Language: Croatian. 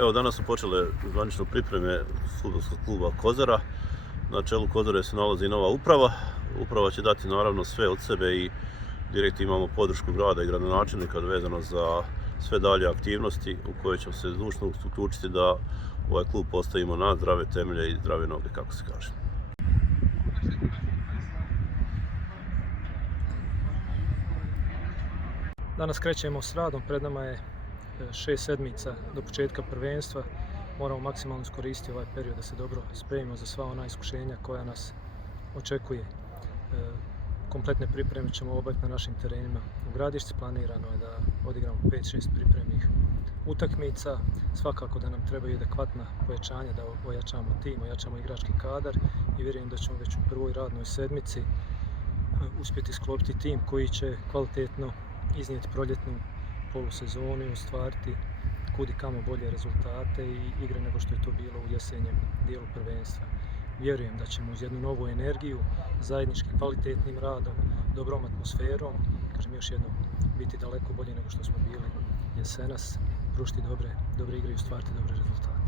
Evo, danas su počele zvanično pripreme fudbalskog kluba Kozara. Na čelu Kozare se nalazi nova uprava. Uprava će dati naravno sve od sebe i direkt imamo podršku grada i gradonačelnika vezano za sve dalje aktivnosti u koje ćemo se zdušno uključiti da ovaj klub postavimo na zdrave temelje i zdrave noge, kako se kaže. Danas krećemo s radom, pred nama je 6 sedmica do početka prvenstva. Moramo maksimalno iskoristiti ovaj period da se dobro spremimo za sva ona iskušenja koja nas očekuje. Kompletne pripreme ćemo obaviti na našim terenima u Gradišci. Planirano je da odigramo 5-6 pripremnih utakmica. Svakako da nam trebaju adekvatna pojačanja da ojačamo tim, ojačamo igrački kadar i vjerujem da ćemo već u prvoj radnoj sedmici uspjeti sklopiti tim koji će kvalitetno iznijeti proljetnu polusezonu i ostvariti kudi kamo bolje rezultate i igre nego što je to bilo u jesenjem dijelu prvenstva. Vjerujem da ćemo uz jednu novu energiju, zajedničkim kvalitetnim radom, dobrom atmosferom, kažem još jednom, biti daleko bolji nego što smo bili jesenas, pružiti dobre igre i ostvariti dobre rezultate.